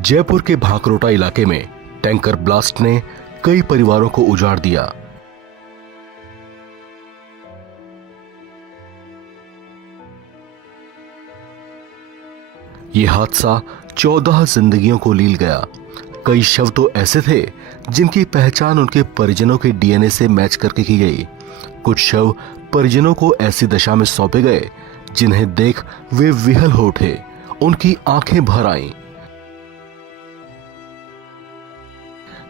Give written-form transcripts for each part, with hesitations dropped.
जयपुर के भांकरोटा इलाके में टैंकर ब्लास्ट ने कई परिवारों को उजाड़ दिया। यह हादसा 14 जिंदगियों को लील गया। कई शव तो ऐसे थे जिनकी पहचान उनके परिजनों के डीएनए से मैच करके की गई। कुछ शव परिजनों को ऐसी दशा में सौंपे गए जिन्हें देख वे विहल हो उठे, उनकी आंखें भर आईं।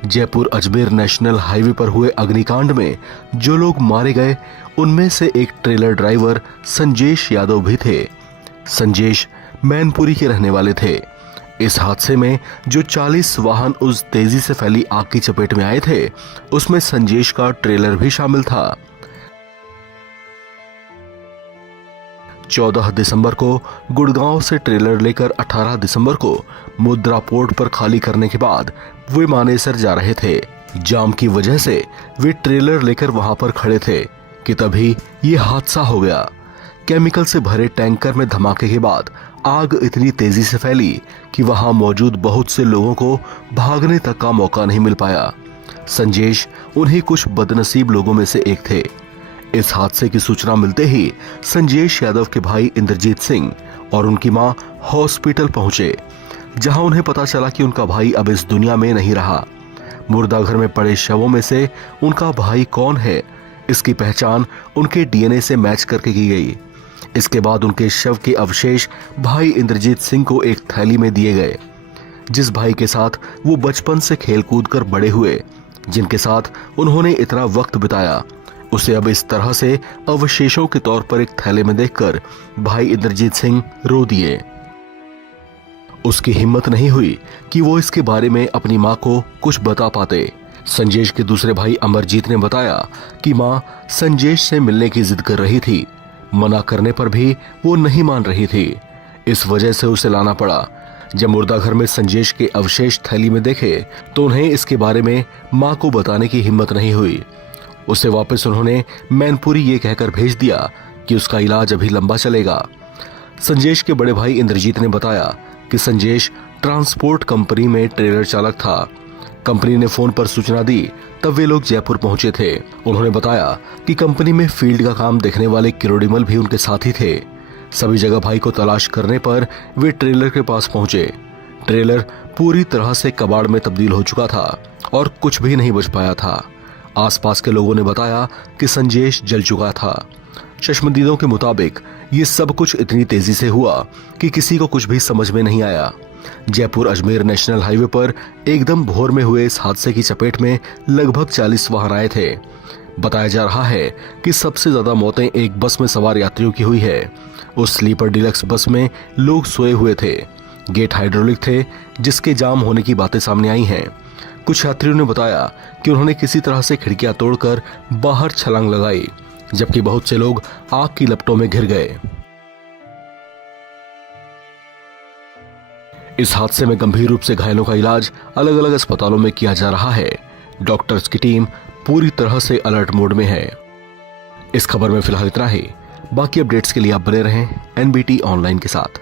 जयपुर अजमेर नेशनल हाईवे पर हुए अग्निकांड में जो लोग मारे गए उनमें से एक ट्रेलर ड्राइवर संजेश यादव भी थे। संजेश मैनपुरी के रहने वाले थे। इस हादसे में जो 40 वाहन उस तेजी से फैली आग की चपेट में आए थे, उसमें संजेश का ट्रेलर भी शामिल था। 14 दिसंबर को गुड़गांव से ट्रेलर लेकर 18 दिसंबर को मुद्रा पोर्ट पर खाली करने के बाद वे मानेसर जा रहे थे। जाम की वजह से वे ट्रेलर लेकर वहां पर खड़े थे कि तभी ये हादसा हो गया। केमिकल से भरे टैंकर में धमाके के बाद आग इतनी तेजी से फैली कि वहां मौजूद बहुत से लोगों को भागने तक का मौका नहीं मिल पाया। संजेश उन्हीं कुछ बदनसीब लोगों में से एक थे। इस हादसे की सूचना मिलते ही संजेश यादव के भाई इंद्रजीत सिंह और उनकी मां हॉस्पिटल पहुंचे, जहां उन्हें पता चला कि उनका भाई अब इस दुनिया में नहीं रहा। मुर्दाघर में पड़े शवों में से उनका भाई कौन है, इसकी पहचान उनके डीएनए से मैच करके की गई। इसके बाद उनके शव के अवशेष भाई इंद्रजीत सिंह को एक थैली में दिए गए। जिस भाई के साथ वो बचपन से खेल कूद कर बड़े हुए, जिनके साथ उन्होंने इतना वक्त बिताया, उसे अब इस तरह से अवशेषों के तौर पर एक थैले में देखकर भाई इंद्रजीत सिंह रो दिए। उसकी हिम्मत नहीं हुई कि वो इसके बारे में अपनी मां को कुछ बता पाते। संजेश के दूसरे भाई अमरजीत ने बताया कि मां संजेश से मिलने की जिद कर रही थी। मना करने पर भी वो नहीं मान रही थी। इस वजह से उसे लाना पड़ा। जब मुर्दाघर में संजेश के अवशेष थैली में देखे तो उन्हें इसके बारे में मां को बताने की हिम्मत नहीं हुई। उसे वापस उन्होंने मैनपुरी ये कहकर भेज दिया कि उसका इलाज अभी लंबा चलेगा। संजेश के बड़े भाई इंद्रजीत ने बताया कि संजेश ट्रांसपोर्ट कंपनी में ट्रेलर चालक था। कंपनी ने फोन पर सूचना दी, तब वे लोग जयपुर पहुंचे थे। उन्होंने बताया कि कंपनी में फील्ड का काम देखने वाले किरोड़ीमल भी उनके साथी थे। सभी जगह भाई को तलाश करने पर वे ट्रेलर के पास पहुंचे। ट्रेलर पूरी तरह से कबाड़ में तब्दील हो चुका था और कुछ भी नहीं बच पाया था। आसपास के लोगों ने बताया कि संजेश जल चुका था। चश्मदीदों के मुताबिक ये सब कुछ इतनी तेजी से हुआ कि किसी को कुछ भी समझ में नहीं आया। जयपुर अजमेर नेशनल हाईवे पर एकदम भोर में हुए इस हादसे की चपेट में लगभग 40 वाहन आए थे। बताया जा रहा है कि सबसे ज्यादा मौतें एक बस में सवार यात्रियों की हुई है। उस स्लीपर डिलक्स बस में लोग सोए हुए थे। गेट हाइड्रोलिक थे, जिसके जाम होने की बातें सामने आई हैं। कुछ यात्रियों ने बताया कि उन्होंने किसी तरह से खिड़कियां तोड़कर बाहर छलांग लगाई, जबकि बहुत से लोग आग की लपटों में घिर गए। इस हादसे में गंभीर रूप से घायलों का इलाज अलग अलग अस्पतालों में किया जा रहा है। डॉक्टर्स की टीम पूरी तरह से अलर्ट मोड में है। इस खबर में फिलहाल इतना ही। बाकी अपडेट्स के लिए आप बने रहें एनबीटी ऑनलाइन के साथ।